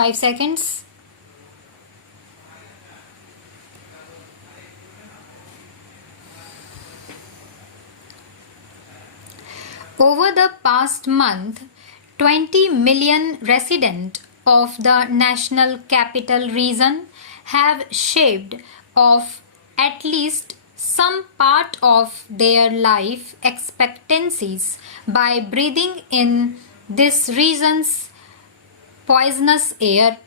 5 seconds. Over the past month, 20 million residents of the National Capital Region have shaved off at least some part of their life expectancies by breathing in this region's poisonous air.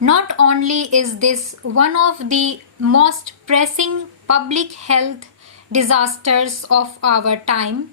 Not only is this one of the most pressing public health disasters of our time,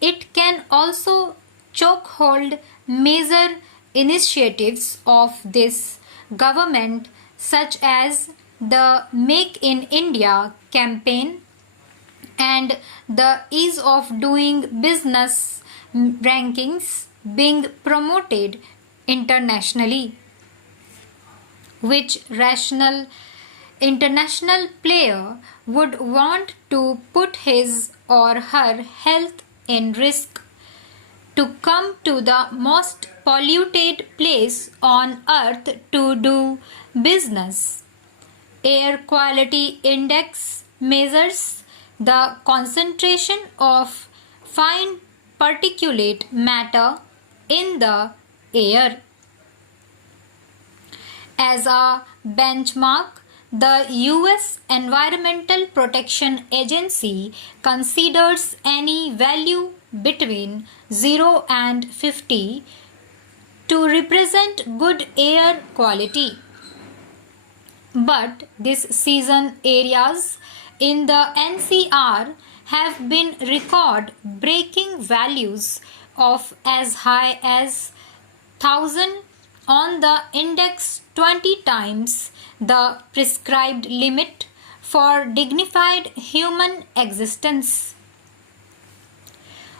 it can also chokehold major initiatives of this government, such as the Make in India campaign and the ease of doing business rankings being promoted internationally. Which rational international player would want to put his or her health in risk to come to the most polluted place on earth to do business? Air quality index measures the concentration of fine particulate matter in the air. As a benchmark, the US Environmental Protection Agency considers any value between 0 and 50 to represent good air quality. But this season areas in the NCR have been record-breaking values of as high as 1000 on the index, 20 times the prescribed limit for dignified human existence.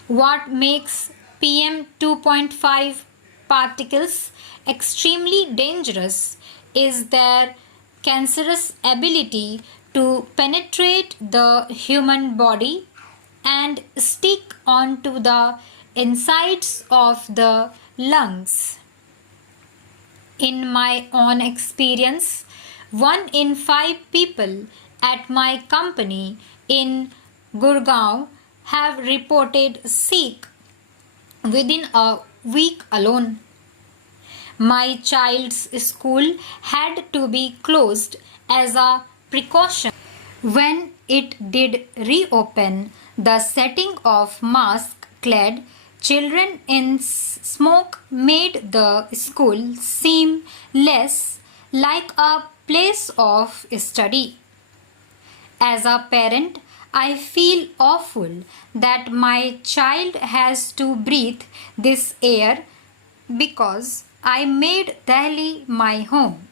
What makes PM 2.5 particles extremely dangerous is their cancerous ability to penetrate the human body and stick onto the insides of the lungs. In my own experience, 1 in 5 people at my company in Gurgaon have reported sick within a week alone. My child's school had to be closed as a precaution. When it did reopen, the setting of mask-clad children in smoke made the school seem less like a place of study. As a parent, I feel awful that my child has to breathe this air because I made Delhi my home.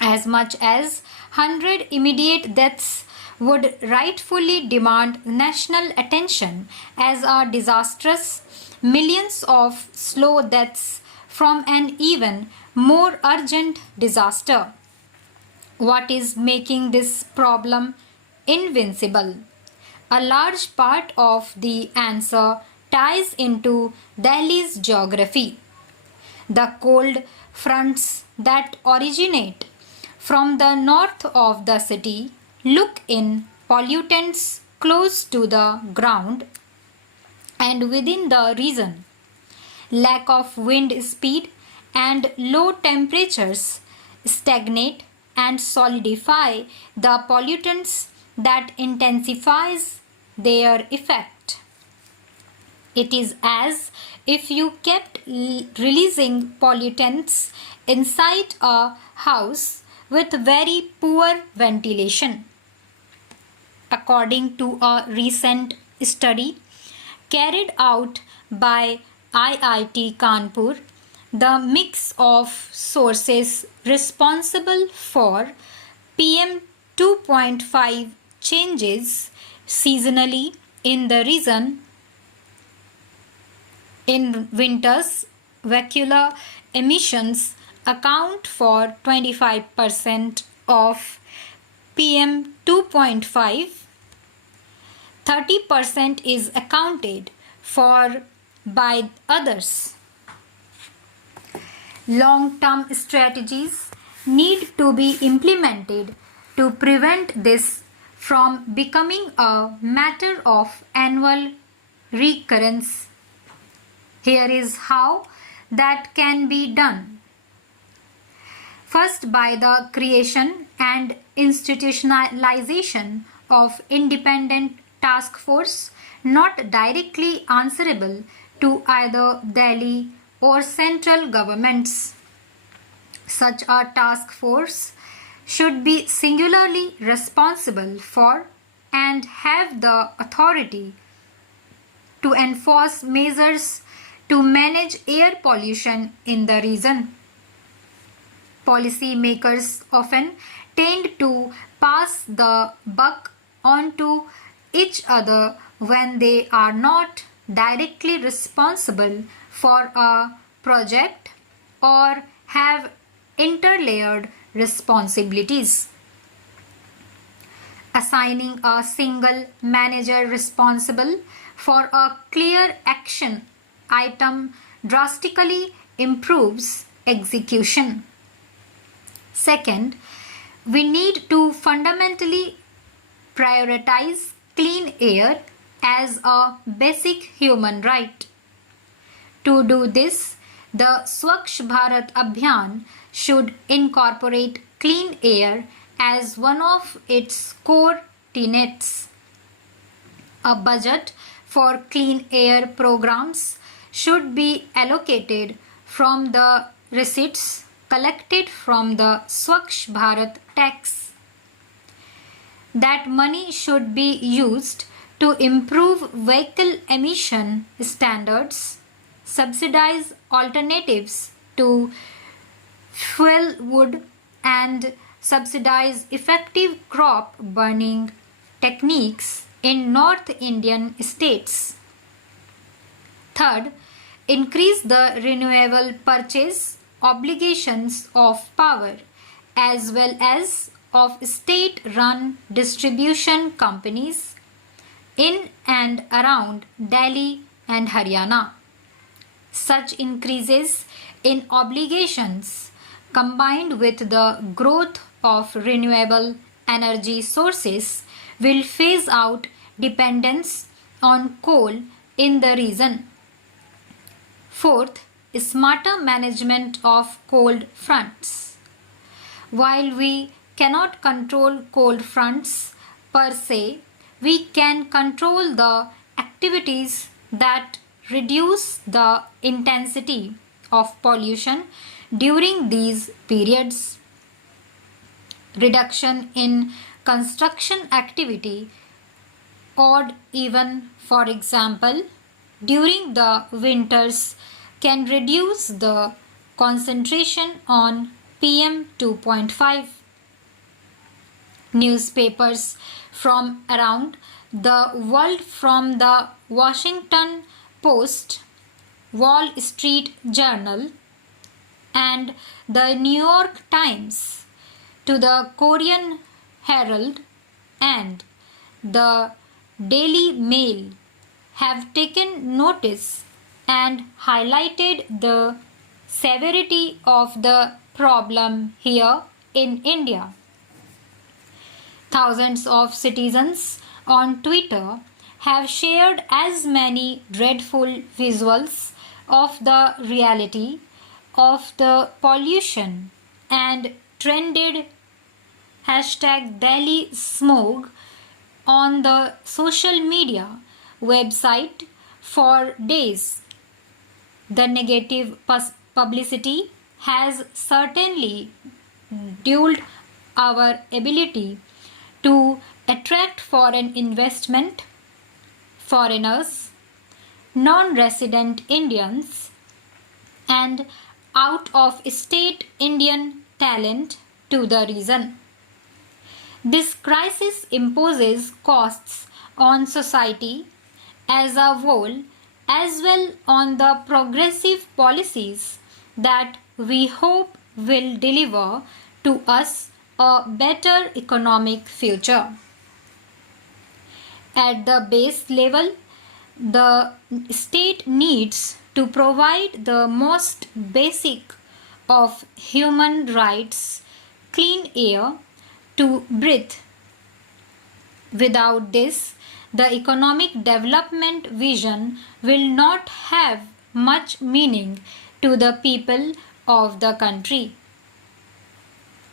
As much as 100 immediate deaths would rightfully demand national attention as a disastrous, millions of slow deaths from an even more urgent disaster. What is making this problem invincible? A large part of the answer ties into Delhi's geography. The cold fronts that originate from the north of the city look in pollutants close to the ground and within the region. Lack of wind speed and low temperatures stagnate and solidify the pollutants that intensifies their effect. It is as if you kept releasing pollutants inside a house with very poor ventilation. According to a recent study carried out by IIT Kanpur, the mix of sources responsible for PM 2.5 changes seasonally in the region. In winters, vehicular emissions account for 25% of PM 2.5. 30% is accounted for by others. Long-term strategies need to be implemented to prevent this from becoming a matter of annual recurrence. Here is how that can be done. First, by the creation and institutionalization of independent task force not directly answerable to either Delhi or central governments. Such a task force should be singularly responsible for and have the authority to enforce measures to manage air pollution in the region. Policy makers often tend to pass the buck on to each other when they are not directly responsible for a project or have interlayered responsibilities. Assigning a single manager responsible for a clear action item drastically improves execution. Second, we need to fundamentally prioritize clean air as a basic human right. To do this, the Swachh Bharat Abhiyan should incorporate clean air as one of its core tenets. A budget for clean air programs should be allocated from the receipts collected from the Swachh Bharat tax. That money should be used to improve vehicle emission standards, subsidize alternatives to fuel wood, and subsidize effective crop burning techniques in North Indian states. Third, increase the renewable purchase obligations of power as well as of state-run distribution companies in and around Delhi and Haryana. Such increases in obligations combined with the growth of renewable energy sources will phase out dependence on coal in the region. Fourth, smarter management of cold fronts. While we cannot control cold fronts per se, we can control the activities that reduce the intensity of pollution during these periods. Reduction in construction activity, odd even, for example, during the winters, can reduce the concentration on PM 2.5. Newspapers from around the world, from the Washington Post, Wall Street Journal, and the New York Times to the Korean Herald and the Daily Mail, have taken notice and highlighted the severity of the problem here in India. Thousands of citizens on Twitter have shared as many dreadful visuals of the reality of the pollution and trended hashtag Delhi Smog on the social media website for days. The negative publicity has certainly dulled our ability to attract foreign investment, foreigners, non-resident Indians, and out-of-state Indian talent to the region. This crisis imposes costs on society as a whole, as well on the progressive policies that we hope will deliver to us a better economic future. At the base level, the state needs to provide the most basic of human rights, clean air to breathe. Without this, the economic development vision will not have much meaning to the people of the country.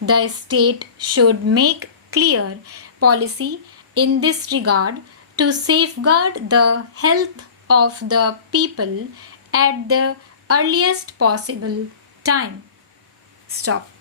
The state should make clear policy in this regard to safeguard the health of the people at the earliest possible time. Stop.